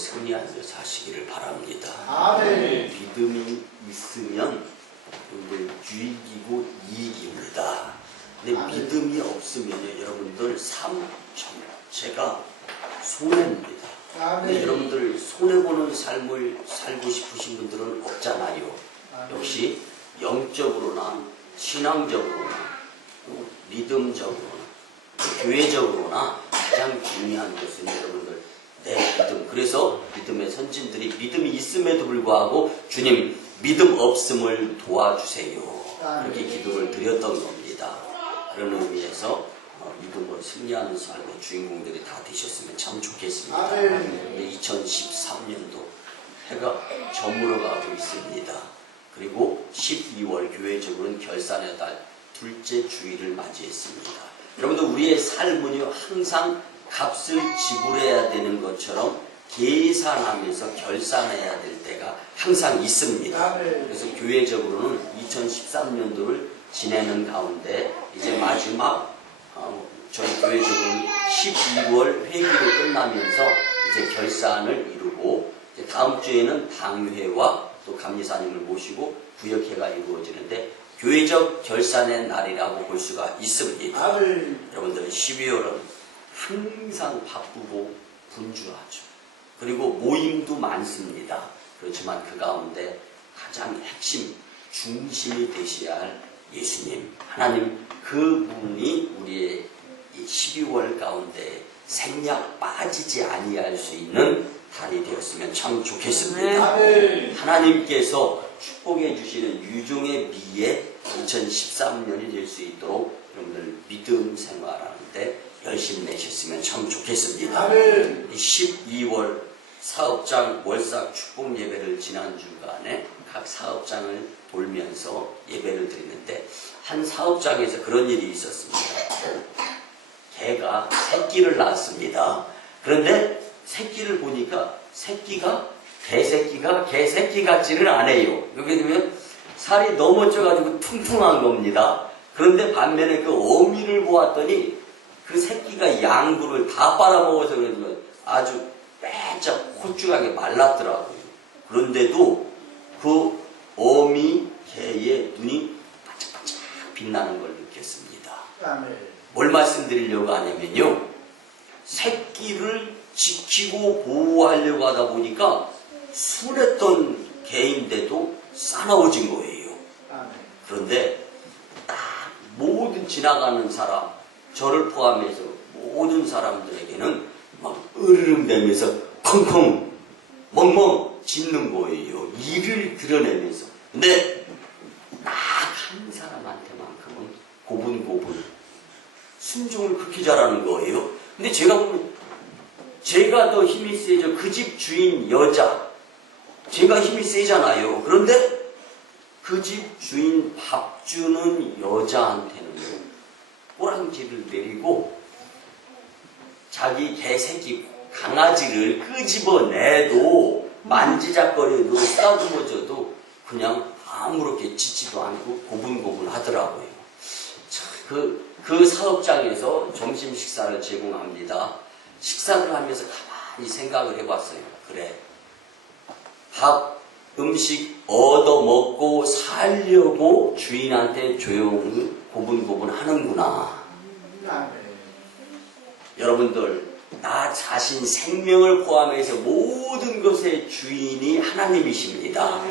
승리하며 사시기를 바랍니다. 아멘. 믿음이 있으면 유익이고 이익입니다. 근데 아멘. 믿음이 없으면 여러분들 삶 전체가 손해입니다. 근데 여러분들 손해보는 삶을 살고 싶으신 분들은 없잖아요. 역시 영적으로나 신앙적으로나 믿음적으로나 교회적으로나 가장 중요한 것은 여러분들 내 믿음. 그래서 믿음의 선진들이 믿음이 있음에도 불구하고 주님 믿음 없음을 도와주세요. 그렇게 기도를 드렸던 겁니다. 그런 의미에서 믿음으로 승리하는 삶의 주인공들이 다 되셨으면 참 좋겠습니다. 2013년도 해가 저물어가고 있습니다. 그리고 12월 교회적으로는 결산의 달 둘째 주일을 맞이했습니다. 여러분들 우리의 삶은요 항상 값을 지불해야 되는 것처럼 계산하면서 결산해야 될 때가 항상 있습니다. 그래서 교회적으로는 2013년도를 지내는 가운데 이제 마지막 저희 교회적으로는 12월 회기를 끝나면서 이제 결산을 이루고 이제 다음 주에는 당회와 또 감리사님을 모시고 구역회가 이루어지는데 교회적 결산의 날이라고 볼 수가 있습니다. 여러분들 12월은 항상 바쁘고 분주하죠. 그리고 모임도 많습니다. 그렇지만 그 가운데 가장 핵심, 중심이 되셔야 할 예수님, 하나님 그분이 우리의 12월 가운데 생략 빠지지 아니할 수 있는 달이 되었으면 참 좋겠습니다. 하나님께서 축복해 주시는 유종의 미에 2013년이 될 수 있도록 여러분들 믿음 생활하는데 열심히 내셨으면 참 좋겠습니다. 12월 사업장 월삭 축복 예배를 지난 주간에 각 사업장을 돌면서 예배를 드리는데 한 사업장에서 그런 일이 있었습니다. 개가 새끼를 낳았습니다. 그런데 새끼를 보니까 개새끼가 개새끼 같지는 않아요. 여기 보면 살이 너무 쪄가지고 퉁퉁한 겁니다. 그런데 반면에 그 어미를 보았더니 그 새끼가 양구를 다 빨아먹어서 그런지 아주 빼짝 홀쭉하게 말랐더라고요. 그런데도 그 어미 개의 눈이 반짝반짝 빛나는 걸 느꼈습니다. 뭘 말씀드리려고 하냐면요. 새끼를 지키고 보호하려고 하다 보니까 순했던 개인데도 싸나워진 거예요. 그런데 딱 모든 지나가는 사람, 저를 포함해서 모든 사람들에게는 막 으르릉대면서 컹컹 멍멍 짖는 거예요. 이를 드러내면서. 근데 딱 한 사람한테만큼은 고분고분 순종을 그렇게 잘하는 거예요. 근데 제가 보면 제가 더 힘이 세죠. 그 집 주인 여자 제가 힘이 세잖아요. 그런데 그 집 주인 밥 주는 여자한테는 꼬랑지를 내리고 자기 개새끼 강아지를 끄집어내도 만지작거려도 쓰다듬어줘도 그냥 아무렇게 짖지도 않고 고분고분 하더라고요. 그 사업장에서 점심 식사를 제공합니다. 식사를 하면서 가만히 생각을 해봤어요. 그래, 밥, 음식 얻어먹고 살려고 주인한테 조용히 고분고분 하는구나. 여러분들, 나 자신 생명을 포함해서 모든 것의 주인이 하나님이십니다.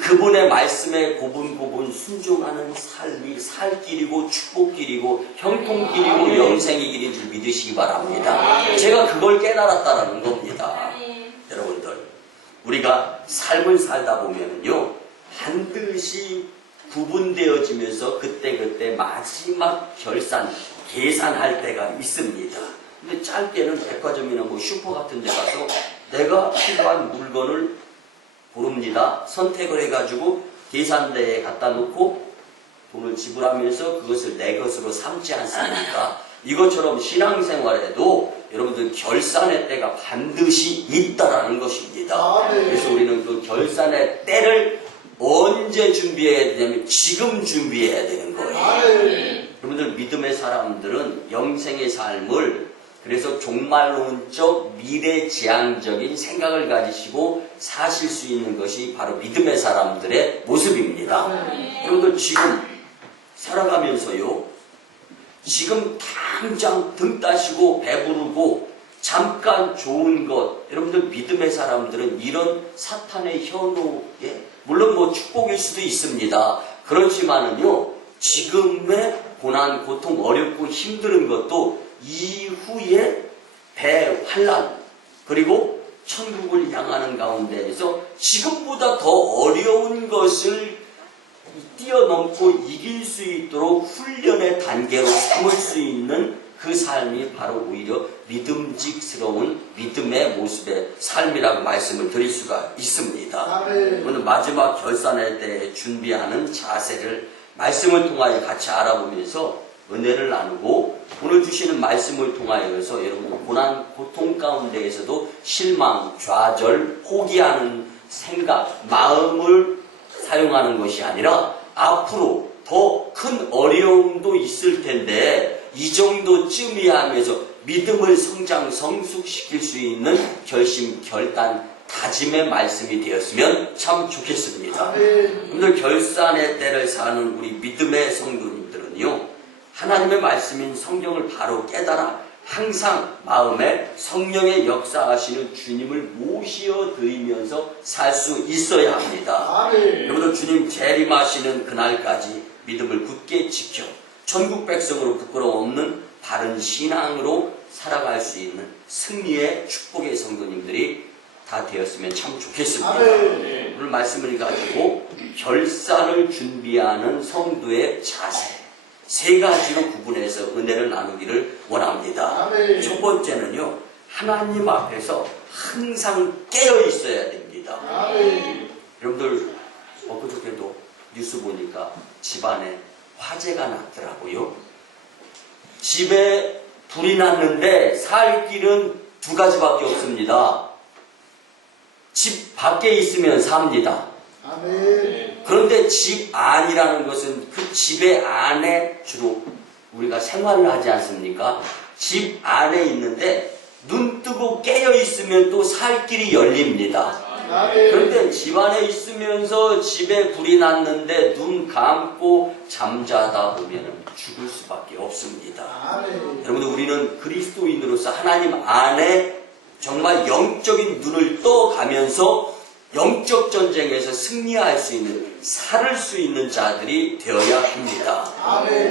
그분의 말씀에 고분고분 순종하는 삶이 살 길이고 축복길이고 형통길이고 영생의 길인 줄 믿으시기 바랍니다. 제가 그걸 깨달았다는 겁니다. 여러분들, 우리가 삶을 살다 보면요 반드시 구분되어지면서 그때그때 마지막 계산할 때가 있습니다. 근데 짧게는 백화점이나 뭐 슈퍼 같은 데 가서 내가 필요한 물건을 고릅니다. 선택을 해가지고 계산대에 갖다 놓고 돈을 지불하면서 그것을 내 것으로 삼지 않습니까? 이것처럼 신앙생활에도 여러분들 결산의 때가 반드시 있다라는 것입니다. 그래서 우리는 그 결산의 때를 언제 준비해야 되냐면 지금 준비해야 되는 거예요. 여러분들 믿음의 사람들은 영생의 삶을 그래서 종말론적 미래지향적인 생각을 가지시고 사실 수 있는 것이 바로 믿음의 사람들의 모습입니다. 여러분들 지금 살아가면서요, 지금 당장 등 따시고 배부르고 잠깐 좋은 것, 여러분들 믿음의 사람들은 이런 사탄의 현혹에 물론 뭐 축복일 수도 있습니다. 그렇지만은요, 지금의 고난, 고통, 어렵고 힘든 것도 이후에 대환란 그리고 천국을 향하는 가운데에서 지금보다 더 어려운 것을 뛰어넘고 이길 수 있도록 훈련의 단계로 삼을 수 있는 그 삶이 바로 오히려 믿음직스러운 믿음의 모습의 삶이라고 말씀을 드릴 수가 있습니다. 오늘 마지막 결산의 때에 준비하는 자세를 말씀을 통하여 같이 알아보면서 은혜를 나누고 오늘 주시는 말씀을 통하여서 여러분 고난, 고통 가운데에서도 실망, 좌절, 포기하는 생각, 마음을 사용하는 것이 아니라 앞으로 더 큰 어려움도 있을 텐데 이 정도쯤이야 하면서 믿음을 성장, 성숙시킬 수 있는 결심, 결단, 다짐의 말씀이 되었으면 참 좋겠습니다. 오늘 결산의 때를 사는 우리 믿음의 성도님들은요, 하나님의 말씀인 성경을 바로 깨달아 항상 마음에 성령의 역사하시는 주님을 모시어드리면서 살 수 있어야 합니다. 여러분들 주님 재림하시는 그날까지 믿음을 굳게 지켜 천국 백성으로 부끄러움 없는 바른 신앙으로 살아갈 수 있는 승리의 축복의 성도님들이 다 되었으면 참 좋겠습니다. 오늘 말씀을 가지고 결산을 준비하는 성도의 자세 세 가지로 구분해서 은혜를 나누기를 원합니다. 첫 번째는요, 하나님 앞에서 항상 깨어 있어야 됩니다. 여러분들 엊그저께도 뉴스 보니까 집안에 화재가 났더라고요. 집에 불이 났는데 살 길은 두 가지밖에 없습니다. 집 밖에 있으면 삽니다. 그런데 집 안이라는 것은 그 집의 안에 주로 우리가 생활을 하지 않습니까? 집 안에 있는데 눈 뜨고 깨어 있으면 또 살 길이 열립니다. 그런데 집 안에 있으면서 집에 불이 났는데 눈 감고 잠자다 보면 죽을 수밖에 없습니다. 여러분들 우리는 그리스도인으로서 하나님 안에 정말 영적인 눈을 떠가면서 영적 전쟁에서 승리할 수 있는, 살을 수 있는 자들이 되어야 합니다.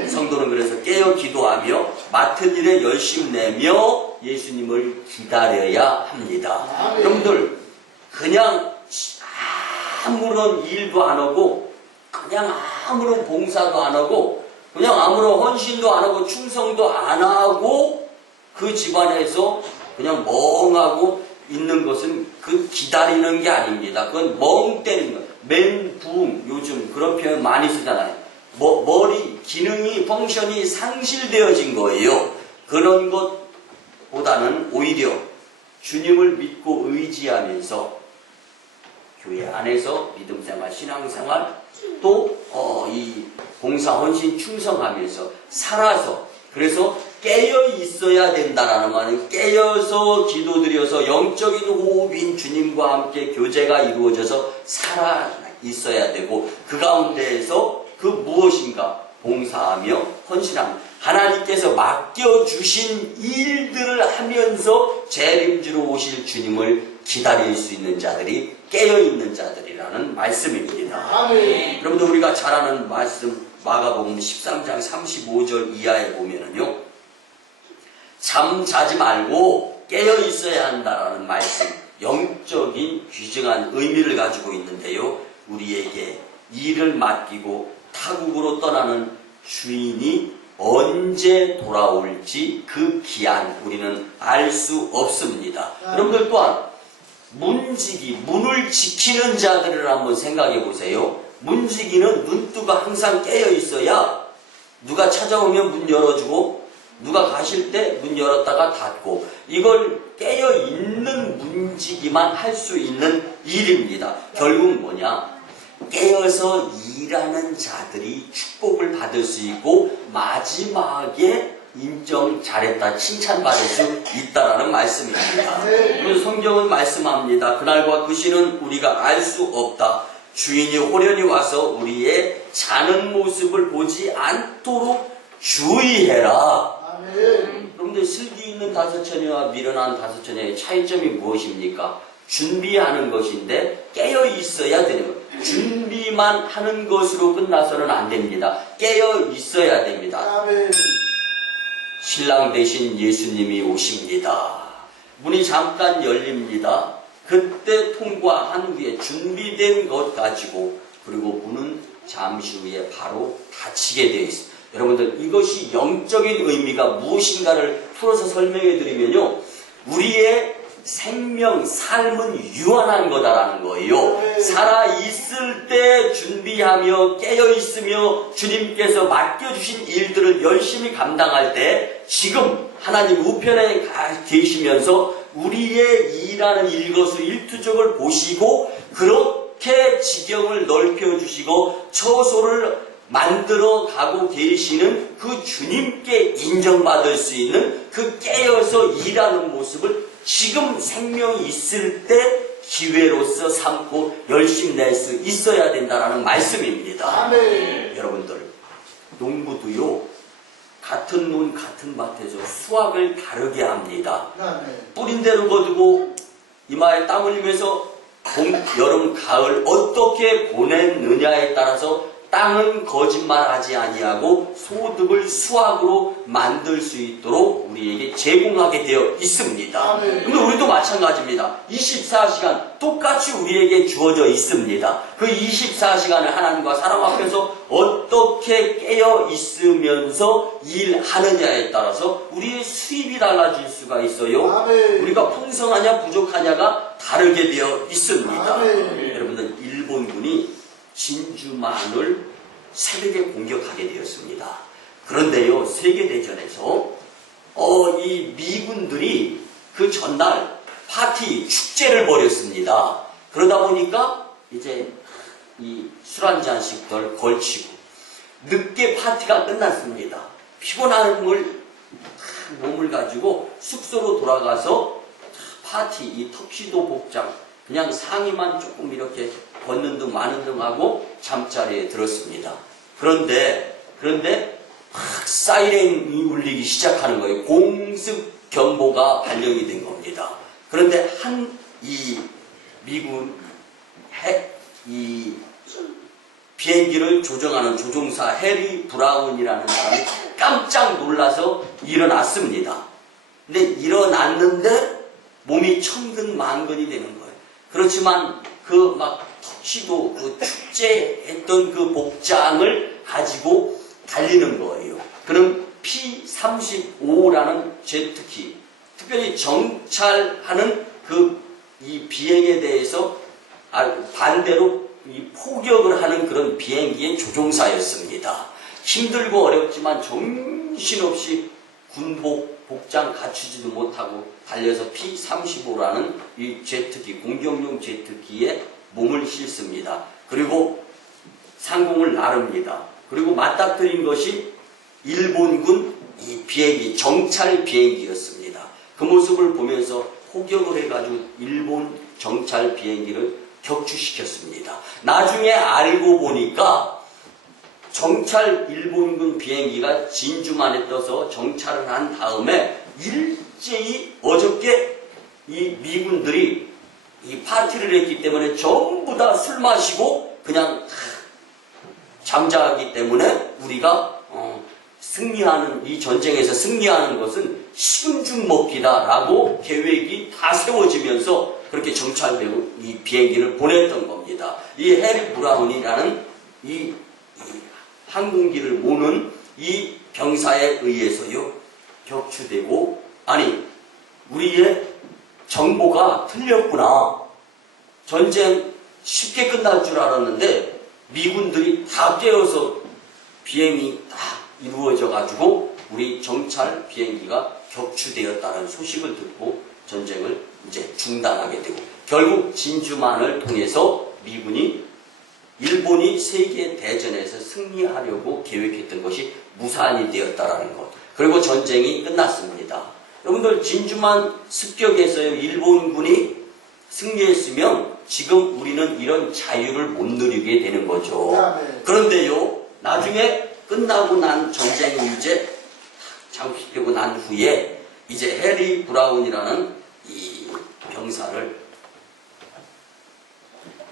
성도는 그래서 깨어 기도하며 맡은 일에 열심 내며 예수님을 기다려야 합니다. 여러분들 그냥 아무런 일도 안 하고 그냥 아무런 봉사도 안 하고 그냥 아무런 헌신도 안 하고 충성도 안 하고 그 집안에서 그냥 멍하고 있는 것은 그 기다리는 게 아닙니다. 그건 멍 때리는 거. 멘붕, 요즘 그런 표현 많이 쓰잖아요. 머리 기능이, 펑션이 상실되어진 거예요. 그런 것보다는 오히려 주님을 믿고 의지하면서 교회 안에서 믿음생활, 신앙생활, 또 이 봉사, 헌신, 충성하면서 살아서, 그래서 깨어 있어야 된다라는 말은 깨어서 기도드려서 영적인 호흡인 주님과 함께 교제가 이루어져서 살아 있어야 되고, 그 가운데에서 그 무엇인가 봉사하며 헌신하며 하나님께서 맡겨주신 일들을 하면서 재림주로 오실 주님을 기다릴 수 있는 자들이 깨어있는 자들이라는 말씀입니다. 여러분들 우리가 잘 아는 말씀 마가복음 13장 35절 이하에 보면은요, 잠자지 말고 깨어 있어야 한다라는 말씀, 영적인 귀중한 의미를 가지고 있는데요, 우리에게 일을 맡기고 타국으로 떠나는 주인이 언제 돌아올지 그 기한 우리는 알 수 없습니다. 여러분들 또한 문지기, 문을 지키는 자들을 한번 생각해 보세요. 문지기는 눈뜨고 항상 깨어 있어야 누가 찾아오면 문 열어주고 누가 가실 때 문 열었다가 닫고, 이걸 깨어 있는 문지기만 할 수 있는 일입니다. 결국 뭐냐? 깨어서 일하는 자들이 축복을 받을 수 있고 마지막에 인정 잘했다 칭찬받을 수 있다라는 말씀입니다. 그래서 성경은 말씀합니다. 그날과 그 시는 우리가 알 수 없다. 주인이 호련히 와서 우리의 자는 모습을 보지 않도록 주의해라. 그런데 슬기 있는 다섯처녀와 미련한 다섯처녀의 차이점이 무엇입니까? 준비하는 것인데 깨어 있어야 되는 거예요. 준비만 하는 것으로 끝나서는 안 됩니다. 깨어 있어야 됩니다. 신랑 대신 예수님이 오십니다. 문이 잠깐 열립니다. 그때 통과한 후에 준비된 것 가지고 그리고 문은 잠시 후에 바로 닫히게 되어 있습니다. 여러분들 이것이 영적인 의미가 무엇인가를 풀어서 설명해 드리면요. 우리의 생명, 삶은 유한한 거다라는 거예요. 살아있을 때 준비하며 깨어있으며 주님께서 맡겨주신 일들을 열심히 감당할 때 지금 하나님 우편에 계시면서 우리의 일하는 일거수일투족을 보시고 그렇게 지경을 넓혀주시고 처소를 만들어 가고 계시는 그 주님께 인정받을 수 있는 그 깨어서 일하는 모습을 지금 생명이 있을 때 기회로서 삼고 열심히 낼 수 있어야 된다는 말씀입니다. 아멘. 여러분들 농부도요 같은 논 같은 밭에서 수확을 다르게 합니다. 아멘. 뿌린 대로 거두고 이마에 땀 흘리면서 봄, 여름, 가을 어떻게 보냈느냐에 따라서 땅은 거짓말하지 아니하고 소득을 수확으로 만들 수 있도록 우리에게 제공하게 되어 있습니다. 그런데 우리도 마찬가지입니다. 24시간 똑같이 우리에게 주어져 있습니다. 그 24시간을 하나님과 사람 앞에서 어떻게 깨어 있으면서 일하느냐에 따라서 우리의 수입이 달라질 수가 있어요. 우리가 풍성하냐 부족하냐가 다르게 되어 있습니다. 여러분들 일본군이 진주만을 새벽에 공격하게 되었습니다. 그런데요, 세계대전에서 이 미군들이 그 전날 파티, 축제를 벌였습니다. 그러다 보니까 이제 이 술 한 잔씩들 걸치고 늦게 파티가 끝났습니다. 피곤한 몸을 가지고 숙소로 돌아가서 파티, 이 턱시도 복장, 그냥 상의만 조금 이렇게 걷는 등 마는 등 하고 잠자리에 들었습니다. 그런데 사이렌이 울리기 시작하는 거예요. 공습 경보가 발령이 된 겁니다. 그런데 이 미군 이 비행기를 조종하는 조종사 해리 브라운이라는 사람이 깜짝 놀라서 일어났습니다. 근데 일어났는데 몸이 천근만근이 되는 거예요. 그렇지만 그 턱시도 그 축제했던 그 복장을 가지고 달리는 거예요. 그는 P-35라는 제트기, 특별히 정찰하는 이 비행에 대해서 반대로 이 포격을 하는 그런 비행기의 조종사였습니다. 힘들고 어렵지만 정신없이 군복, 복장 갖추지도 못하고 달려서 P-35라는 이 제트기, 공격용 제트기에 몸을 싣습니다. 그리고 상공을 나릅니다. 그리고 맞닥뜨린 것이 일본군 이 비행기, 정찰 비행기였습니다. 그 모습을 보면서 포격을 해가지고 일본 정찰 비행기를 격추시켰습니다. 나중에 알고 보니까 정찰 일본군 비행기가 진주만에 떠서 정찰을 한 다음에 일제히 어저께 이 미군들이 이 파티를 했기 때문에 전부 다 술 마시고 그냥 잠자기 때문에 우리가 승리하는 이 전쟁에서 승리하는 것은 식은 죽 먹기다라고 계획이 다 세워지면서 그렇게 정찰되고 이 비행기를 보냈던 겁니다. 이 해리 브라운이라는 이 항공기를 모는 이 병사에 의해서요 격추되고 우리의 정보가 틀렸구나. 전쟁 쉽게 끝날 줄 알았는데 미군들이 다 깨어서 비행이 다 이루어져 가지고 우리 정찰 비행기가 격추되었다는 소식을 듣고 전쟁을 이제 중단하게 되고 결국 진주만을 통해서 미군이 일본이 세계대전에서 승리하려고 계획했던 것이 무산이 되었다라는 것. 그리고 전쟁이 끝났습니다. 여러분들 진주만 습격에서요, 일본군이 승리했으면 지금 우리는 이런 자유를 못 누리게 되는 거죠. 그런데요, 나중에 끝나고 난 전쟁이 이제 장식되고 난 후에 이제 해리 브라운이라는 이 병사를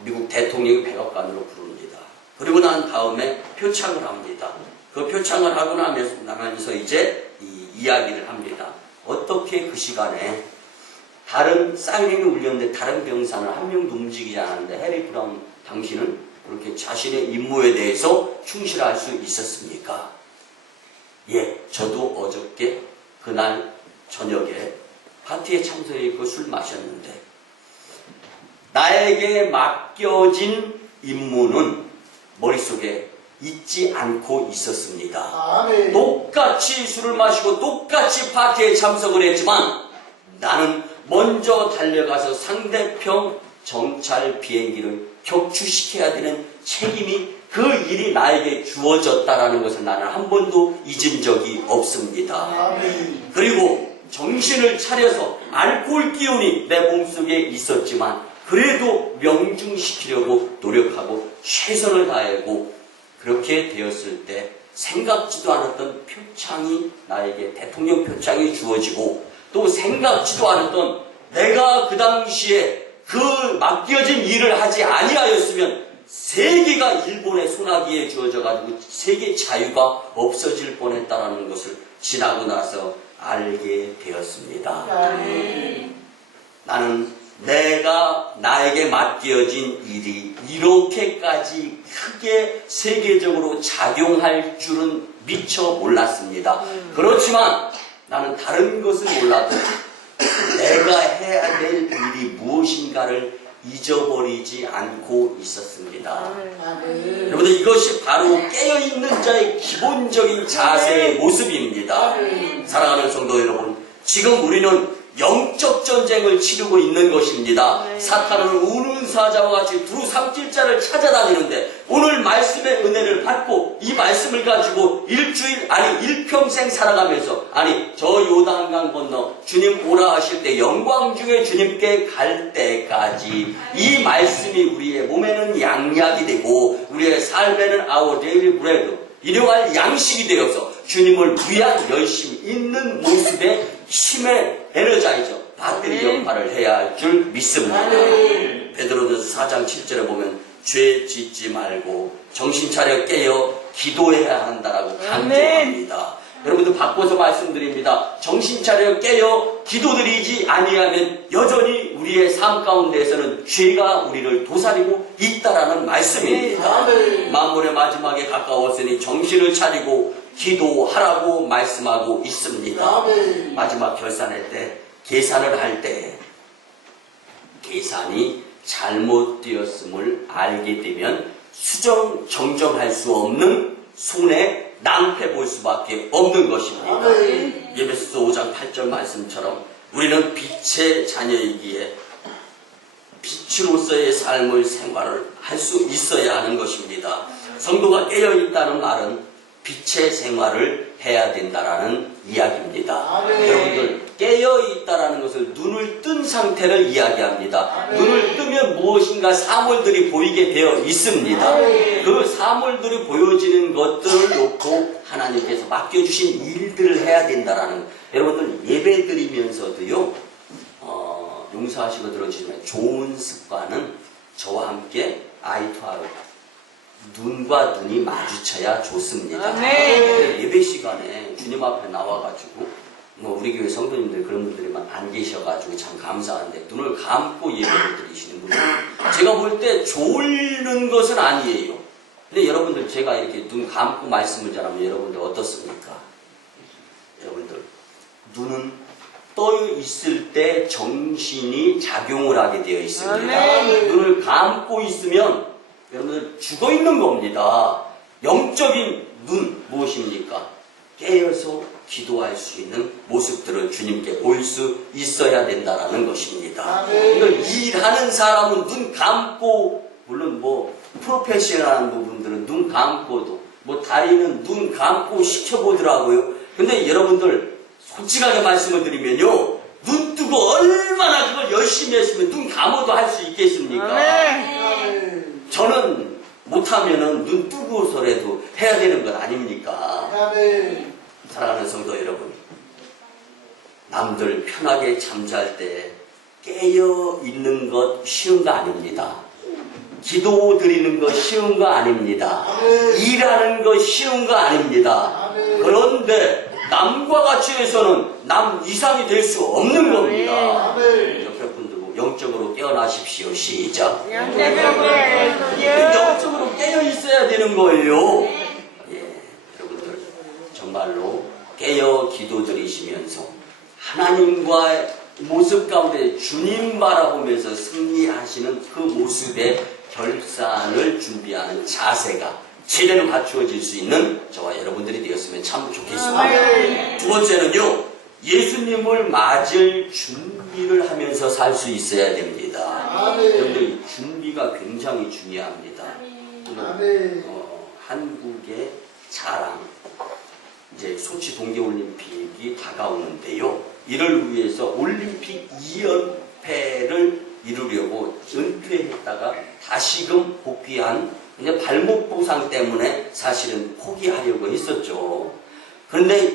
미국 대통령이 백악관으로 부릅니다. 그리고 난 다음에 표창을 합니다. 그 표창을 하고 나면서 이제 이야기를 합니다. 어떻게 그 시간에 다른 사이렌이 울렸는데 다른 병사는 한 명도 움직이지 않았는데 해리 브라운 당신은 그렇게 자신의 임무에 대해서 충실할 수 있었습니까? 예, 저도 어저께 그날 저녁에 파티에 참석했고 술 마셨는데 나에게 맡겨진 임무는 머릿속에 잊지 않고 있었습니다. 똑같이 술을 마시고 똑같이 파티에 참석을 했지만 나는 먼저 달려가서 상대편 정찰 비행기를 격추시켜야 되는 책임이 그 일이 나에게 주어졌다라는 것을 나는 한 번도 잊은 적이 없습니다. 그리고 정신을 차려서 알코올 기운이 내 몸속에 있었지만 그래도 명중시키려고 노력하고 최선을 다하고 그렇게 되었을 때 생각지도 않았던 표창이 나에게 대통령 표창이 주어지고 또 생각지도 않았던 내가 그 당시에 그 맡겨진 일을 하지 아니하였으면 세계가 일본의 손아귀에 주어져 가지고 세계 자유가 없어질 뻔했다는 것을 지나고 나서 알게 되었습니다. 나는 내가 나에게 맡겨진 일이 이렇게까지 크게 세계적으로 작용할 줄은 미처 몰랐습니다. 그렇지만 나는 다른 것은 몰라도 내가 해야 될 일이 무엇인가를 잊어버리지 않고 있었습니다. 여러분들 이것이 바로 깨어있는 자의 기본적인 자세의 모습입니다. 사랑하는 성도 여러분, 지금 우리는 영적 전쟁을 치르고 있는 것입니다. 사탄은 우는 사자와 같이 두루 삼킬 자를 찾아다니는데 오늘 말씀의 은혜를 받고 이 말씀을 가지고 일주일 아니 일평생 살아가면서 아니 저 요단강 건너 주님 오라 하실 때 영광 중에 주님께 갈 때까지 이 말씀이 우리의 몸에는 양약이 되고 우리의 삶에는 our daily bread 일용할 양식이 되어서 주님을 위한 열심 있는 모습의 힘의 에너자이저 배터리 역할을 해야 할 줄 믿습니다. 베드로전서 4장 7절에 보면 죄 짓지 말고 정신 차려 깨어 기도해야 한다라고 강조합니다. 여러분들 바꿔서 말씀드립니다. 정신 차려 깨어 기도드리지 아니하면 여전히 우리의 삶 가운데에서는 죄가 우리를 도사리고 있다라는 말씀입니다. 만물의 마지막에 가까웠으니 정신을 차리고 기도하라고 말씀하고 있습니다. 마지막 결산할 때 계산을 할 때 계산이 잘못되었음을 알게 되면 정정할 수 없는 손에 낭패 볼 수밖에 없는 것입니다. 예배서 5장 8절 말씀처럼 우리는 빛의 자녀이기에 빛으로서의 삶을 생활을 할 수 있어야 하는 것입니다. 성도가 깨어있다는 말은 빛의 생활을 해야 된다라는 이야기입니다. 여러분들 깨어있다라는 것을 눈을 뜬 상태를 이야기합니다. 눈을 뜨면 무엇인가 사물들이 보이게 되어 있습니다. 그 사물들이 보여지는 것들을 놓고 하나님께서 맡겨주신 일들을 해야 된다라는 여러분들 예배 드리면서도요 용서하시고 들어주시면 좋은 습관은 저와 함께 아이 투 아이 눈과 눈이 마주쳐야 좋습니다. 예배 시간에 주님 앞에 나와가지고 우리 교회 성도님들 그런 분들이만 안 계셔가지고 참 감사한데 눈을 감고 예배를 드리시는 분들 제가 볼 때 졸는 것은 아니에요. 근데 여러분들 제가 이렇게 눈 감고 말씀을 전하면 여러분들 어떻습니까? 여러분들 눈은 떠 있을 때 정신이 작용을 하게 되어 있습니다. 눈을 감고 있으면 여러분들 죽어 있는 겁니다. 영적인 눈 무엇입니까? 깨어서 기도할 수 있는 모습들을 주님께 보일 수 있어야 된다는 것입니다. 일하는 사람은 눈 감고 물론 프로페셔널한 부분들은 눈 감고도, 뭐 다리는 눈 감고 시켜보더라고요. 근데 여러분들 솔직하게 말씀을 드리면요, 눈 뜨고 얼마나 그걸 열심히 했으면 눈 감아도 할 수 있겠습니까? 저는 못하면은 눈 뜨고서라도 해야 되는 건 아닙니까? 사랑하는 성도 여러분, 남들 편하게 잠잘 때 깨어 있는 것 쉬운 거 아닙니다. 기도 드리는 거 쉬운 거 아닙니다. 일하는 거 쉬운 거 아닙니다. 그런데 남과 같이 해서는 남 이상이 될 수 없는 겁니다. 옆에 분들 영적으로 깨어나십시오. 시작. 영적으로 깨어 있어야 되는 거예요. 예, 여러분들 정말로 깨어 기도 드리시면서 하나님과의 모습 가운데 주님 바라보면서 승리하시는 그 모습의 결산을 준비하는 자세가 제대로 갖추어질 수 있는 저와 여러분들이 되었으면 참 좋겠습니다. 두 번째는요, 예수님을 맞을 준비를 하면서 살 수 있어야 됩니다. 여러분들 준비가 굉장히 중요합니다. 한국의 자랑, 이제 소치 동계올림픽이 다가오는데요. 이를 위해서 올림픽 2연패를 이루려고 은퇴했다가 다시금 복귀한 이제 발목 부상 때문에 사실은 포기하려고 했었죠. 그런데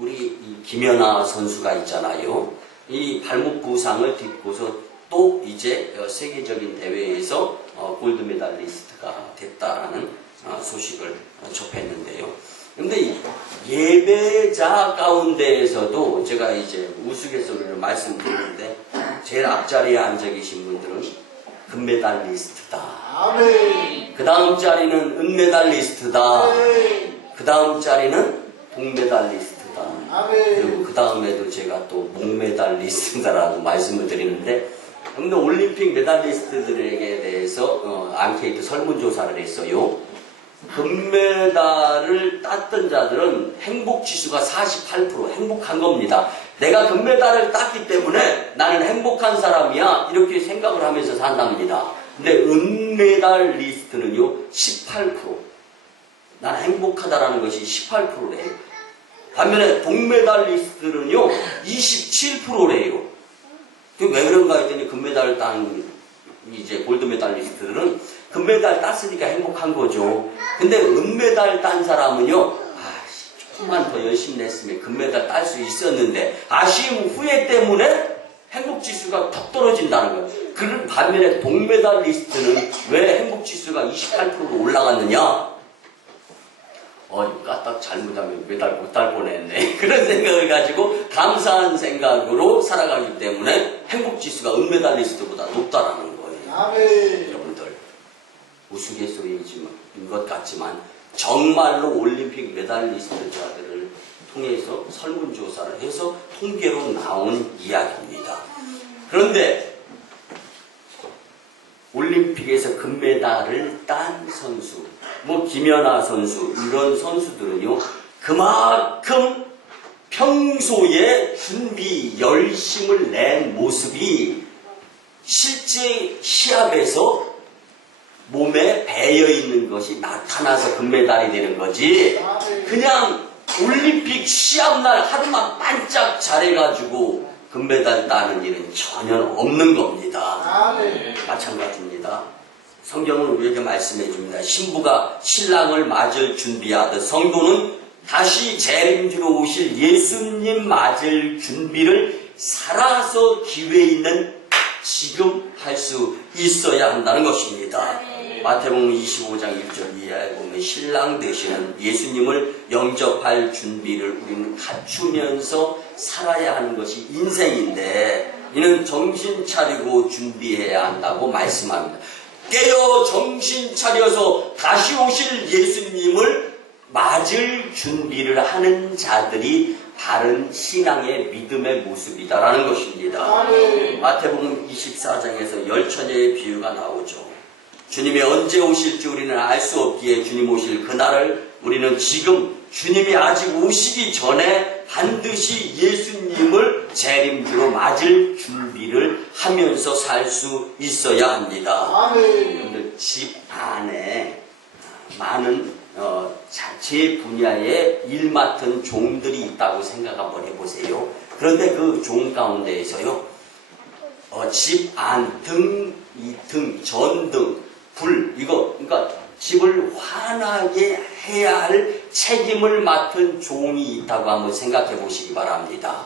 우리 김연아 선수가 있잖아요. 이 발목 부상을 딛고서 또 이제 세계적인 대회에서 골드 메달리스트가 됐다라는 소식을 접했는데요. 근데 예배자 가운데에서도 제가 이제 우스갯소리로 말씀드리는데 제일 앞자리에 앉아 계신 분들은 금메달리스트다. 그 다음 자리는 은메달리스트다. 그 다음 자리는 동메달리스트다. 그리고 그 다음에도 제가 또 목메달리스트다라고 말씀을 드리는데, 근데 올림픽 메달리스트들에게 대해서 앙케이트 설문조사를 했어요. 금메달을 땄던 자들은 행복지수가 48% 행복한 겁니다. 내가 금메달을 땄기 때문에 나는 행복한 사람이야, 이렇게 생각을 하면서 산답니다. 근데 은메달리스트는요 18%. 난 행복하다라는 것이 18%래요. 반면에 동메달리스트는요 27%래요. 왜 그런가 했더니 금메달을 딴 이제 골드메달리스트들은 금메달 땄으니까 행복한 거죠. 근데 은메달 딴 사람은요, 조금만 더 열심히 냈으면 금메달 딸 수 있었는데 아쉬움 후회 때문에 행복지수가 턱 떨어진다는 거예요. 그 반면에 동메달리스트는 왜 행복지수가 28%로 올라갔느냐? 까딱 잘못하면 메달 못 딸 뻔했네. 그런 생각을 가지고 감사한 생각으로 살아가기 때문에 행복지수가 은메달리스트보다 높다라는 거예요. 여러분들, 우스갯소리인 것 같지만 정말로 올림픽 메달리스트자들을 통해서 설문조사를 해서 통계로 나온 이야기입니다. 그런데 올림픽에서 금메달을 딴 선수, 김연아 선수, 이런 선수들은요, 그만큼 평소에 준비 열심을 낸 모습이 실제 시합에서 몸에 배어 있는 것이 나타나서 금메달이 되는 거지, 그냥 올림픽 시합날 하루만 반짝 잘해가지고 금메달 따는 일은 전혀 없는 겁니다. 마찬가지입니다. 성경은 우리에게 말씀해 줍니다. 신부가 신랑을 맞을 준비하듯 성도는 다시 재림주로 오실 예수님 맞을 준비를 살아서 기회 있는 지금 할 수 있어야 한다는 것입니다. 마태복음 25장 1절 이하에 보면 신랑 되시는 예수님을 영접할 준비를 우리는 갖추면서 살아야 하는 것이 인생인데, 이는 정신 차리고 준비해야 한다고 말씀합니다. 깨어 정신 차려서 다시 오실 예수님을 맞을 준비를 하는 자들이 바른 신앙의 믿음의 모습이다라는 것입니다. 마태복음 24장에서 열처녀의 비유가 나오죠. 주님이 언제 오실지 우리는 알 수 없기에 주님 오실 그날을 우리는 지금 주님이 아직 오시기 전에 반드시 예수님을 재림주로 맞을 준비를 하면서 살 수 있어야 합니다. 여러분들, 집 안에 많은 자체 분야의 일 맡은 종들이 있다고 생각 한번 해보세요. 그런데 그 종 가운데에서요, 집 안 등, 이 등, 전등, 불, 이거, 그러니까 집을 환하게 해야 할 책임을 맡은 종이 있다고 한번 생각해 보시기 바랍니다.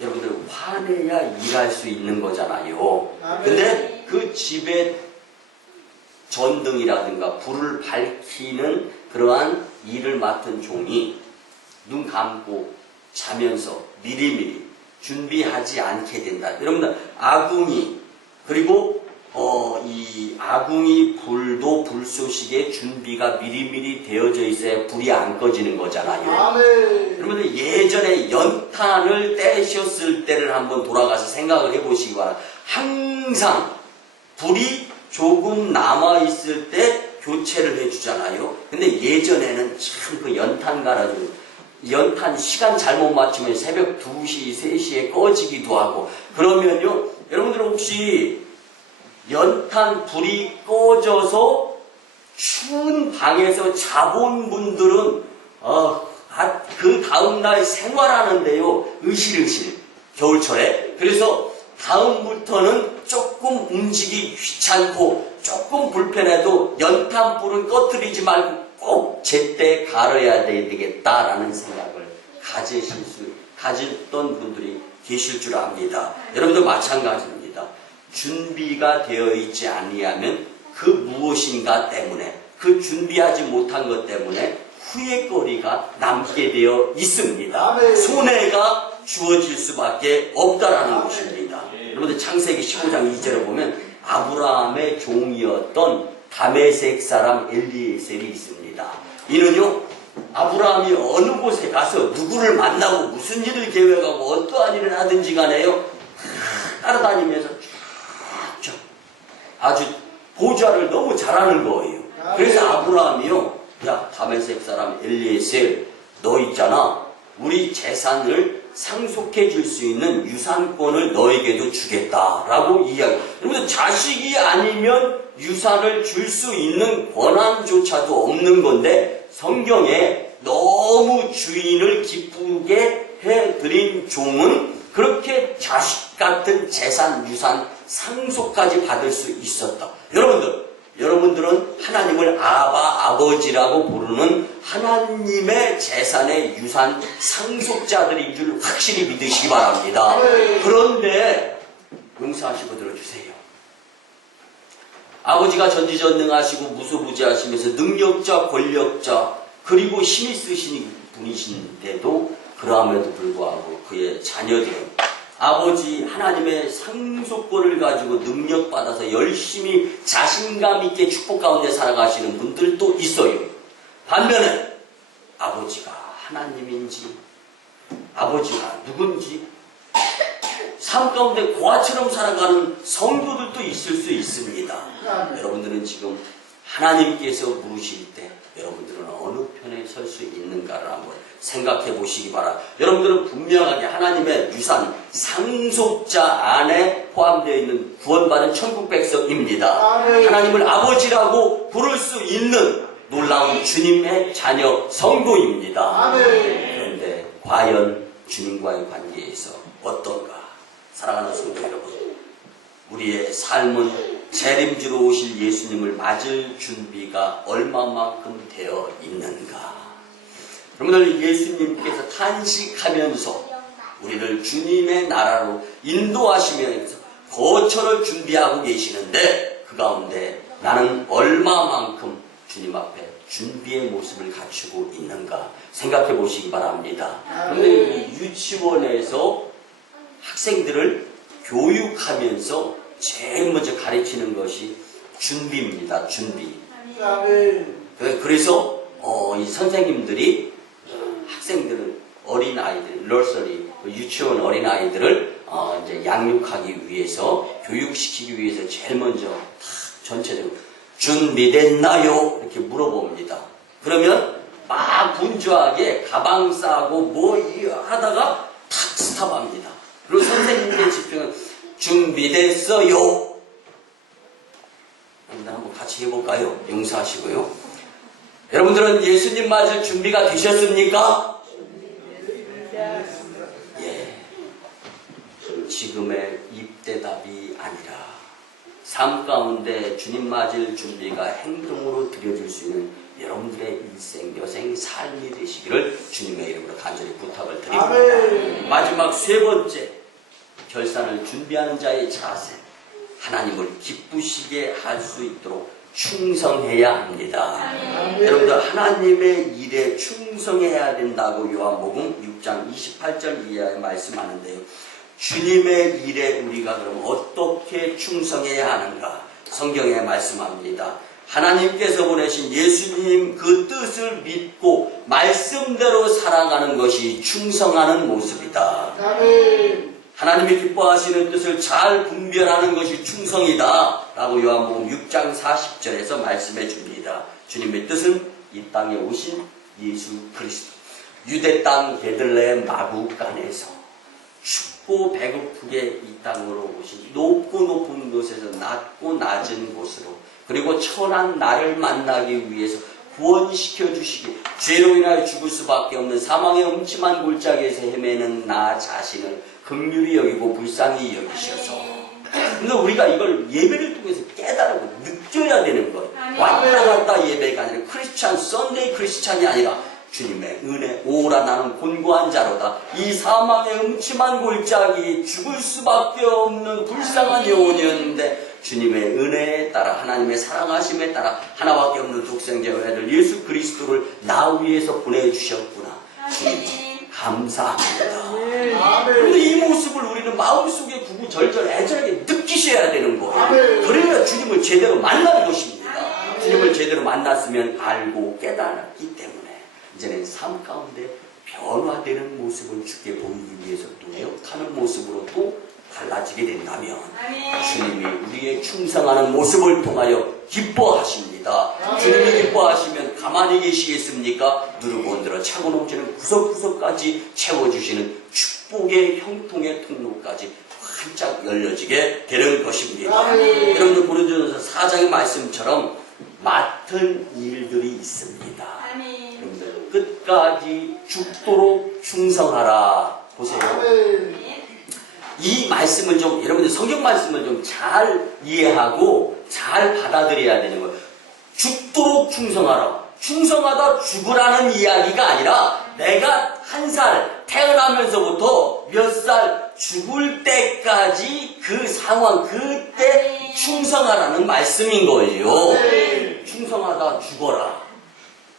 여러분들, 환해야 일할 수 있는 거잖아요. 근데 그 집에 전등이라든가 불을 밝히는 그러한 일을 맡은 종이 눈 감고 자면서 미리미리 준비하지 않게 된다. 여러분들, 아궁이, 그리고 이 아궁이 불도 불쏘시개 준비가 미리미리 되어져 있어야 불이 안 꺼지는 거잖아요. 여러분들, 예전에 연탄을 떼셨을 때를 한번 돌아가서 생각을 해보시기 바랍니다. 항상 불이 조금 남아있을 때 교체를 해주잖아요. 근데 예전에는 참 그 연탄 갈아주고, 연탄 시간 잘못 맞추면 새벽 2시, 3시에 꺼지기도 하고, 그러면요, 여러분들 혹시 연탄 불이 꺼져서 추운 방에서 자본 분들은 그 다음날 생활하는데요, 으실으실, 겨울철에. 그래서 다음부터는 조금 움직이기 귀찮고 조금 불편해도 연탄불은 꺼뜨리지 말고 꼭 제때 갈아야 되겠다라는 생각을 가졌던 분들이 계실 줄 압니다. 여러분도 마찬가지입니다. 준비가 되어 있지 아니하면 그 무엇인가 때문에, 그 준비하지 못한 것 때문에 후회거리가 남게 되어 있습니다. 손해가 주어질 수밖에 없다라는 것입니다. 여러분들, 창세기 15장 2절에 보면 아브라함의 종이었던 다메섹 사람 엘리에셀이 있습니다. 이는요, 아브라함이 어느 곳에 가서 누구를 만나고 무슨 일을 계획하고 어떠한 일을 하든지 간에요, 따라다니면서 쫙쫙 아주 보좌를 너무 잘하는 거예요. 그래서 아브라함이요, 야, 다메섹 사람 엘리에셀, 너 있잖아, 우리 재산을 상속해 줄 수 있는 유산권을 너에게도 주겠다라고 이야기. 여러분, 자식이 아니면 유산을 줄 수 있는 권한조차도 없는 건데, 성경에 너무 주인을 기쁘게 해드린 종은 그렇게 자식 같은 재산, 유산, 상속까지 받을 수 있었다. 여러분들은 하나님을 아버지라고 부르는 하나님의 재산의 유산 상속자들인 줄 확실히 믿으시기 바랍니다. 그런데 용서하시고 들어주세요. 아버지가 전지전능하시고 무소부지하시면서 능력자, 권력자, 그리고 힘이 쓰신 분이신데도 그러함에도 불구하고 그의 자녀들은 아버지 하나님의 상속권을 가지고 능력받아서 열심히 자신감 있게 축복 가운데 살아가시는 분들도 있어요. 반면에 아버지가 하나님인지 아버지가 누군지 삶 가운데 고아처럼 살아가는 성도들도 있을 수 있습니다. 여러분들은 지금 하나님께서 부르실 때 여러분들은 어느 편에 설 수 있는가를 한번 생각해 보시기 바랍니다. 여러분들은 분명하게 하나님의 유산 상속자 안에 포함되어 있는 구원받은 천국 백성입니다. 하나님을 아버지라고 부를 수 있는 놀라운 주님의 자녀 성도입니다. 그런데 과연 주님과의 관계에서 어떤가? 사랑하는 성도 여러분, 우리의 삶은 재림주로 오실 예수님을 맞을 준비가 얼마만큼 되어 있는가? 여러분들, 예수님께서 탄식하면서 우리를 주님의 나라로 인도하시면서 거처를 준비하고 계시는데, 그 가운데 나는 얼마만큼 주님 앞에 준비의 모습을 갖추고 있는가 생각해 보시기 바랍니다. 그런데 유치원에서 학생들을 교육하면서 제일 먼저 가르치는 것이 준비입니다. 준비. 그래서 이 선생님들이 학생들을, 어린아이들, 너서리, 유치원 어린아이들을 이제 양육하기 위해서, 교육시키기 위해서 제일 먼저 다 전체적으로 준비됐나요? 이렇게 물어봅니다. 그러면 막 분주하게 가방 싸고 뭐 하다가 탁 스탑합니다. 그리고 선생님께 집중은 준비됐어요. 여러분들 한번 같이 해볼까요? 용서하시고요. 여러분들은 예수님 맞을 준비가 되셨습니까? 예. 지금의 입대답이 아니라 삶 가운데 주님 맞을 준비가 행동으로 드려질 수 있는 여러분들의 일생, 여생, 삶이 되시기를 주님의 이름으로 간절히 부탁을 드립니다. 아멘. 마지막 세 번째, 결산을 준비하는 자의 자세. 하나님을 기쁘시게 할 수 있도록 충성해야 합니다. 아멘. 여러분들 하나님의 일에 충성해야 된다고 요한복음 6장 28절 이하에 말씀하는데요. 주님의 일에 우리가 그럼 어떻게 충성해야 하는가? 성경에 말씀합니다. 하나님께서 보내신 예수님 그 뜻을 믿고 말씀대로 살아가는 것이 충성하는 모습이다. 아멘. 하나님이 기뻐하시는 뜻을 잘 분별하는 것이 충성이다 라고 요한복음 6장 40절에서 말씀해 줍니다. 주님의 뜻은 이 땅에 오신 예수 그리스도, 유대 땅 베들레헴 마구간에서 춥고 배고프게 이 땅으로 오신, 높고 높은 곳에서 낮고 낮은 곳으로, 그리고 천한 나를 만나기 위해서 구원시켜 주시기, 죄로 인하여 죽을 수밖에 없는 사망의 음침한 골짜기에서 헤매는 나 자신을 긍휼히 여기고 불쌍히 여기셔서, 근데 우리가 이걸 예배를 통해서 깨달고 느껴야 되는 것. 왔다 갔다 예배가 아니라 크리스찬, 썬데이 크리스찬이 아니라 주님의 은혜, 오라 나는 곤고한 자로다. 이 사망의 음침한 골짜기 죽을 수밖에 없는 불쌍한 영혼이었는데 주님의 은혜에 따라, 하나님의 사랑하심에 따라 하나밖에 없는 독생자의 아들 예수 그리스도를 나 위해서 보내주셨구나. 주님 감사합니다. 그런데 이 모습을 우리는 마음속에 구구절절 애절하게 느끼셔야 되는 거예요. 그래야 주님을 제대로 만난 것입니다. 주님을 제대로 만났으면 알고 깨달았기 때문에 이제는 삶 가운데 변화되는 모습을 주께 보이기 위해서 노력하는 모습으로 또 달라지게 된다면 주님이 우리의 충성하는 모습을 통하여 기뻐하십니다. 주님이 기뻐하시면 가만히 계시겠습니까? 누르고 흔들어 차고 넘치는 구석구석까지 채워주시는 축복의 형통의 통로까지 활짝 열려지게 되는 것입니다. 여러분들 고린도전서 4장의 말씀처럼 맡은 일들이 있습니다. 여러분들 끝까지 죽도록 충성하라. 보세요. 이 말씀을 좀, 여러분들 성경 말씀을 좀 잘 이해하고 잘 받아들여야 되는 거예요. 죽도록 충성하라. 충성하다 죽으라는 이야기가 아니라 내가 한 살 태어나면서부터 몇 살 죽을 때까지 그 상황, 그때 충성하라는 말씀인 거예요. 충성하다 죽어라.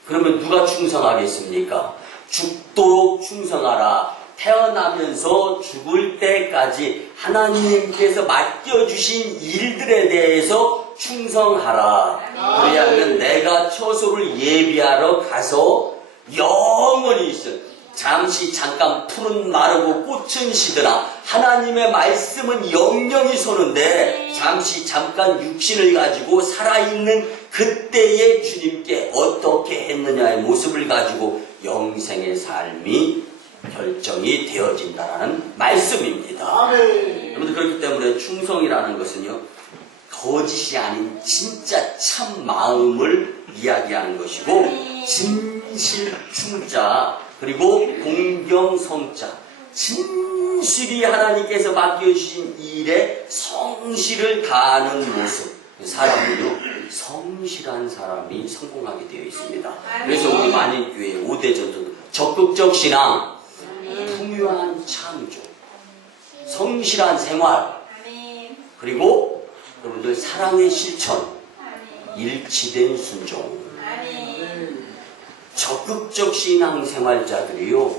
그러면 누가 충성하겠습니까? 죽도록 충성하라. 태어나면서 죽을 때까지 하나님께서 맡겨주신 일들에 대해서 충성하라. 그래야하면 내가 처소를 예비하러 가서 영원히 있을, 잠시 잠깐 푸른 마르고 꽃은 시드나 하나님의 말씀은 영영이 서는데 잠시 잠깐 육신을 가지고 살아있는 그때의 주님께 어떻게 했느냐의 모습을 가지고 영생의 삶이 결정이 되어진다는 말씀입니다. 여러분들 그렇기 때문에 충성이라는 것은요, 거짓이 아닌 진짜 참 마음을 이야기하는 것이고, 진실 충자, 그리고 공경성자, 진실이 하나님께서 맡겨주신 일에 성실을 다하는 모습. 사람은요, 성실한 사람이 성공하게 되어 있습니다. 그래서 우리 만인교회 5대 전도 적극적 신앙, 풍요한 창조, 성실한 생활, 그리고 여러분들 사랑의 실천, 일치된 순종. 적극적 신앙생활자들이요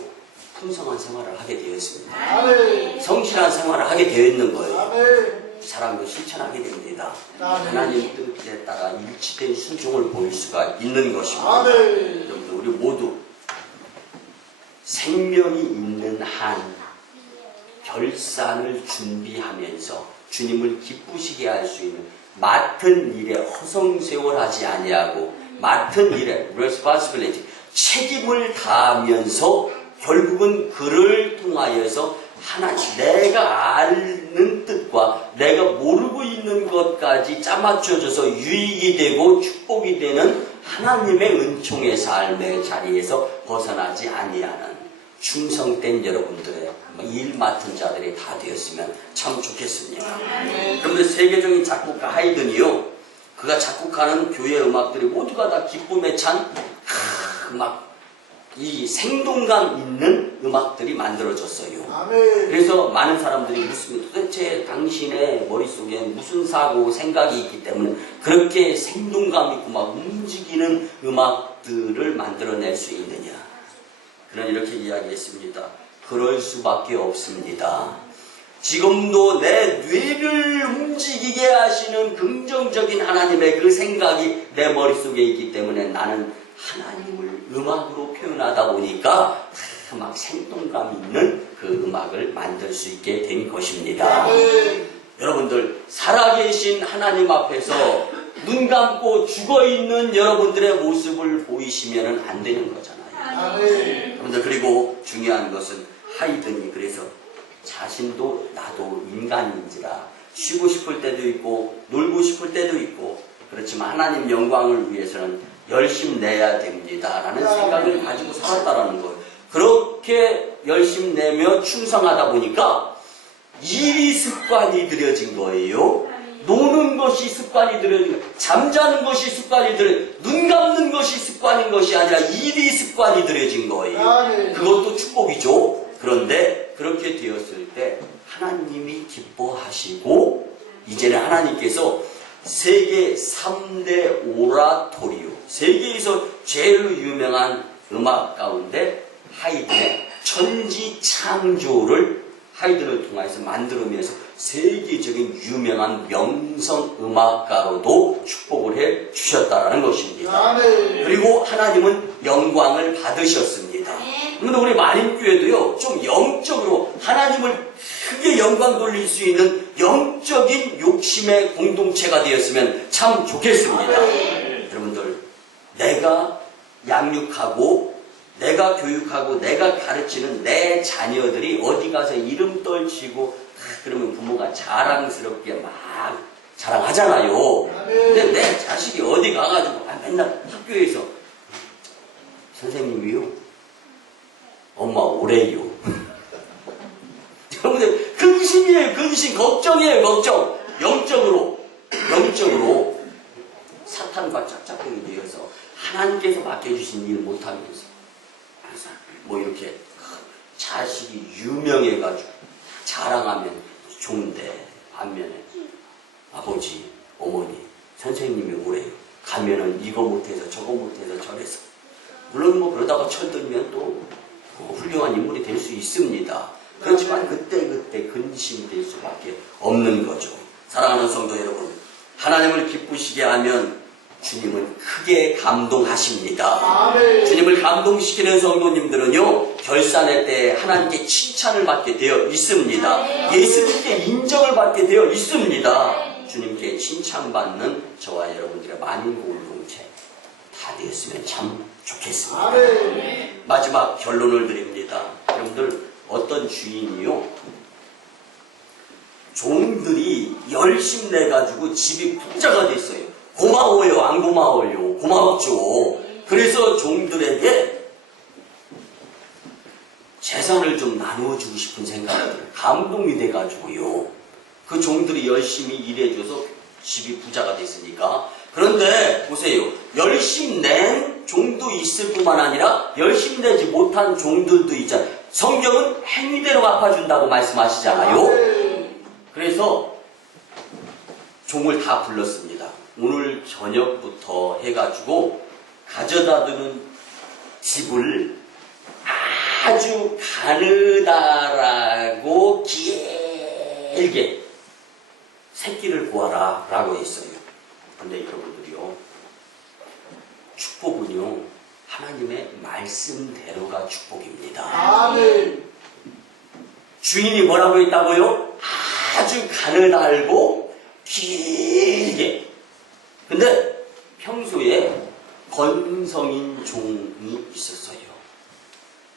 풍성한 생활을 하게 되었습니다. 성실한 생활을 하게 되어 있는 거예요. 사람도 실천하게 됩니다. 하나님 뜻에 따라 일치된 순종을 보일 수가 있는 것입니다. 여러분들 우리 모두 생명이 있는 한 결산을 준비하면서 주님을 기쁘시게 할 수 있는 맡은 일에 허송세월하지 아니하고 맡은 일에 responsibility, 책임을 다하면서 결국은 그를 통하여서 하나님, 내가 아는 뜻과 내가 모르고 있는 모든 것까지 짜맞춰져서 유익이 되고 축복이 되는 하나님의 은총의 삶의 자리에서 벗어나지 아니하는 충성된 여러분들의 일 맡은 자들이 다 되었으면 참 좋겠습니다. 그런데 세계적인 작곡가 하이든이요, 그가 작곡하는 교회 음악들이 모두가 다 기쁨에 찬 이 생동감 있는 음악들이 만들어졌어요. 그래서 많은 사람들이 도대체 당신의 머릿속에 무슨 사고 생각이 있기 때문에 그렇게 생동감 있고 막 움직이는 음악들을 만들어낼 수 있느냐. 그는 이렇게 이야기했습니다. 그럴 수밖에 없습니다. 지금도 내 뇌를 움직이게 하시는 긍정적인 하나님의 그 생각이 내 머릿속에 있기 때문에 나는 하나님을 음악으로 표현하다 보니까 막 생동감 있는 그 음악을 만들 수 있게 된 것입니다. 여러분들, 살아계신 하나님 앞에서 눈 감고 죽어있는 여러분들의 모습을 보이시면 안 되는 거잖아요. 여러분들, 그리고 중요한 것은 하이든이 그래서 자신도 나도 인간인지라 쉬고 싶을 때도 있고 놀고 싶을 때도 있고 그렇지만 하나님 영광을 위해서는 열심 내야 됩니다 라는 생각을 가지고 살았다라는 거예요. 그렇게 열심 내며 충성하다 보니까 일이 습관이 들여진 거예요. 노는 것이 습관이 들여진 거예요. 잠자는 것이 습관이 들여진 거예요. 눈 감는 것이 습관인 것이 아니라 일이 습관이 들여진 거예요. 그것도 축복이죠. 그런데 그렇게 되었을 때 하나님이 기뻐하시고 이제는 하나님께서 세계 3대 오라토리오, 세계에서 제일 유명한 음악 가운데 하이든의 천지창조를 하이든을 통해서 만들면서 세계적인 유명한 명성 음악가로도 축복을 해 주셨다는 것입니다. 그리고 하나님은 영광을 받으셨습니다. 그런데 우리 마림교회도요, 좀 영적으로 하나님을 크게 영광 돌릴 수 있는 영적인 욕심의 공동체가 되었으면 참 좋겠습니다. 여러분들, 내가 양육하고 내가 교육하고 내가 가르치는 내 자녀들이 어디 가서 이름 떨치고 그러면 부모가 자랑스럽게 막 자랑하잖아요. 근데 내 자식이 어디 가가지고 맨날 학교에서 선생님이요, 엄마 오래요. 여러분들, 근심이에요. 근심, 걱정이에요. 걱정. 영적으로 사탄과 짝짝꿍이 되어서 하나님께서 맡겨주신 일 못하면서 항상 뭐 이렇게 자식이 유명해가지고 자랑하면 좋은데 반면에 아버지, 어머니, 선생님이 오래요. 가면은 이거 못해서 저거 못해서 저래서 물론 뭐 그러다가 철들면 또 훌륭한 인물이 될 수 있습니다. 그렇지만 그때 근심이 될 수밖에 없는 거죠. 사랑하는 성도 여러분, 하나님을 기쁘시게 하면 주님은 크게 감동하십니다. 주님을 감동시키는 성도님들은요, 결산의 때 하나님께 칭찬을 받게 되어 있습니다. 예수님께 인정을 받게 되어 있습니다. 주님께 칭찬받는 저와 여러분들의 만인 공동체 다 되었으면 참 좋겠습니다. 마지막 결론을 드립니다. 여러분들, 어떤 주인이요, 종들이 열심 내가지고 집이 부자가 됐어요. 고마워요, 안 고마워요? 고맙죠. 그래서 종들에게 재산을 좀 나누어주고 싶은 생각이 감동이 돼가지고요, 그 종들이 열심히 일해줘서 집이 부자가 됐으니까. 그런데 보세요, 열심히 낸 종도 있을 뿐만 아니라 열심히 내지 못한 종들도 있잖아요. 성경은 행위대로 갚아준다고 말씀하시잖아요. 그래서 종을 다 불렀습니다. 오늘 저녁부터 해가지고 가져다두는 집을 아주 가느다라고 길게 새끼를 구하라 라고 했어요. 근데 여러분들이요, 축복은요, 하나님의 말씀대로가 축복입니다. 아멘. 주인이 뭐라고 했다고요? 아주 가느다고 길게. 근데 평소에 건성인 종이 있었어요.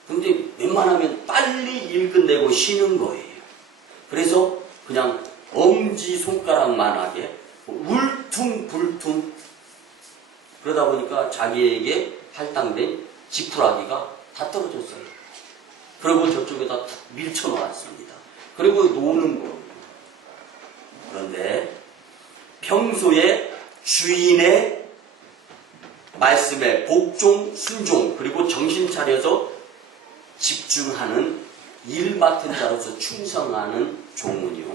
근데 웬만하면 빨리 일 끝내고 쉬는 거예요. 그래서 그냥 엄지손가락만하게 울퉁불퉁 그러다 보니까 자기에게 할당된 지푸라기가 다 떨어졌어요. 그리고 저쪽에다 탁 밀쳐놓았습니다. 그리고 노는 거예요. 그런데 평소에 주인의 말씀에 복종, 순종, 그리고 정신 차려서 집중하는 일 맡은 자로서 충성하는 종은요,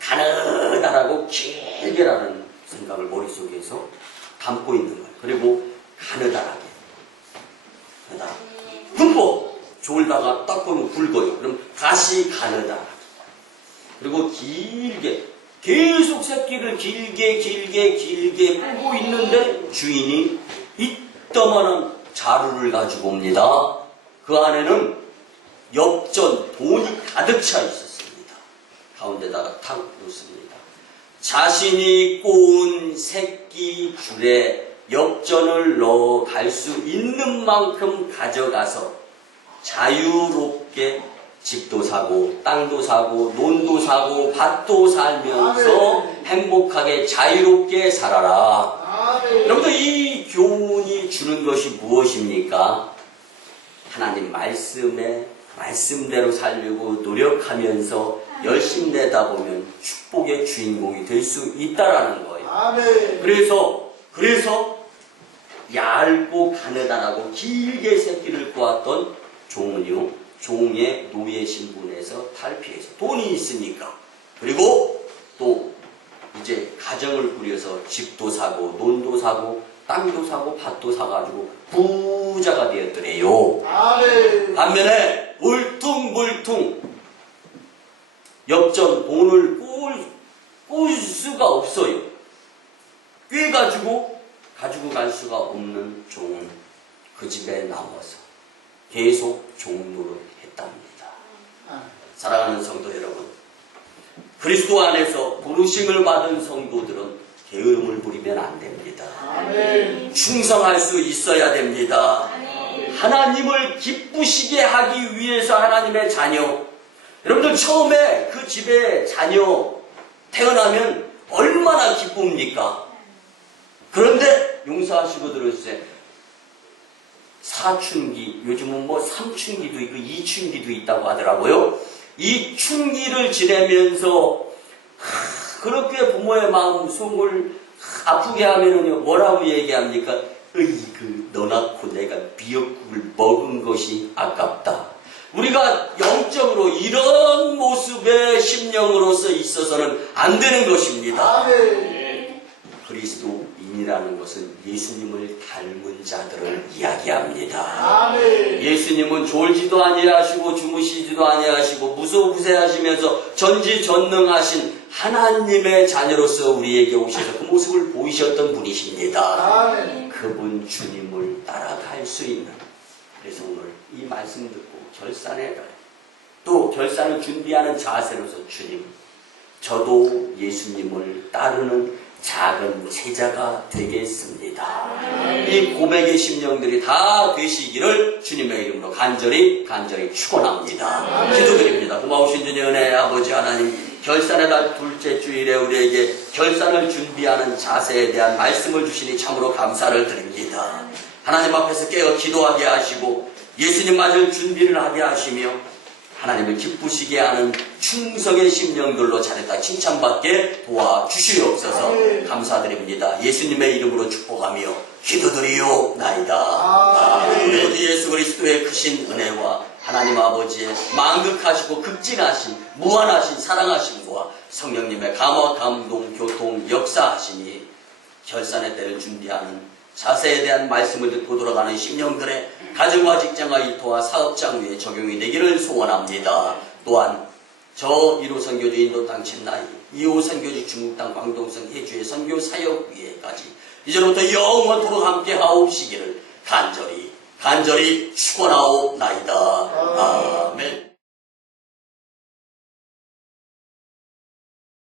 가느다라고 길게라는 생각을 머릿속에서 담고 있는 거예요. 그리고 가느다라게. 흠뻑 졸다가 딱 보면 굵어요. 그럼 다시 가느다라게. 그리고 길게, 계속 새끼를 길게 뿌고 있는데 주인이 이따만한 자루를 가지고 옵니다. 그 안에는 엽전, 돈이 가득 차 있었습니다. 가운데다가 탁 놓습니다. 자신이 꼬은 새끼 줄에 엽전을 넣어 갈 수 있는 만큼 가져가서 자유롭게 집도 사고 땅도 사고 논도 사고 밭도 살면서 행복하게 자유롭게 살아라. 여러분들 이 교훈이 주는 것이 무엇입니까? 하나님 말씀대로 살려고 노력하면서 열심히 내다보면 축복의 주인공이 될 수 있다라는 거예요. 그래서 얇고 가느다라고 길게 새끼를 꼬았던 종은요, 종의 노예 신분에서 탈피해서 돈이 있으니까, 그리고 또 이제 가정을 꾸려서 집도 사고 논도 사고 땅도 사고 밭도 사가지고 부자가 되었더래요. 반면에 울퉁불퉁 엽전 돈을 꼬을 수가 없어요. 꿰가지고 가지고 갈 수가 없는 종은 그 집에 남아서 계속 종노릇 했답니다. 사랑하는 성도 여러분, 그리스도 안에서 부르심을 받은 성도들은 게으름을 부리면 안 됩니다. 충성할 수 있어야 됩니다. 하나님을 기쁘시게 하기 위해서 하나님의 자녀, 여러분들 처음에 그 집에 자녀 태어나면 얼마나 기쁩니까? 그런데 용서하시고 들으세요. 사춘기, 요즘은 뭐 삼춘기도 있고 이춘기도 있다고 하더라고요. 이 춘기를 지내면서 그렇게 부모의 마음 속을 아프게 하면은요, 뭐라고 얘기합니까? 너 낳고 내가 미역국을 먹은 것이 아깝다. 우리가 영적으로 이런 모습의 심령으로서 있어서는 안 되는 것입니다. 그리스도인이라는 것은 예수님을 닮은 자들을 이야기합니다. 예수님은 졸지도 아니하시고 주무시지도 아니하시고 무소부세하시면서 전지전능하신 하나님의 자녀로서 우리에게 오셔서 그 모습을 보이셨던 분이십니다. 그분 주님을 따라갈 수 있는, 그래서 오늘 이 말씀 듣고 결산에 또 결산을 준비하는 자세로서 주님, 저도 예수님을 따르는 작은 제자가 되겠습니다. 이 고백의 심령들이 다 되시기를 주님의 이름으로 간절히 축원합니다. 기도드립니다. 고마우신 주님 은혜의 아버지 하나님, 결산의 날 둘째 주일에 우리에게 결산을 준비하는 자세에 대한 말씀을 주시니 참으로 감사를 드립니다. 하나님 앞에서 깨어 기도하게 하시고 예수님 맞을 준비를 하게 하시며 하나님을 기쁘시게 하는 충성의 심령들로 잘했다 칭찬받게 도와주시옵소서. 감사드립니다. 예수님의 이름으로 축복하며 기도드리옵나이다. 우리 주 예수 그리스도의 크신 은혜와 하나님 아버지의 만극하시고 극진하신 무한하신 사랑하심과 성령님의 감화 감동 교통 역사하심이 결산의 때를 준비하는 자세에 대한 말씀을 듣고 돌아가는 심령들의 가정과 직장과 일터와 사업장 위에 적용이 되기를 소원합니다. 또한 저 1호 선교주 인도 땅 쳔나이, 2호 선교주 중국 땅 광동성 해주의 선교 사역 위에까지 이제부터 영원토록 함께 하옵시기를 간절히 축원하옵나이다. 아멘.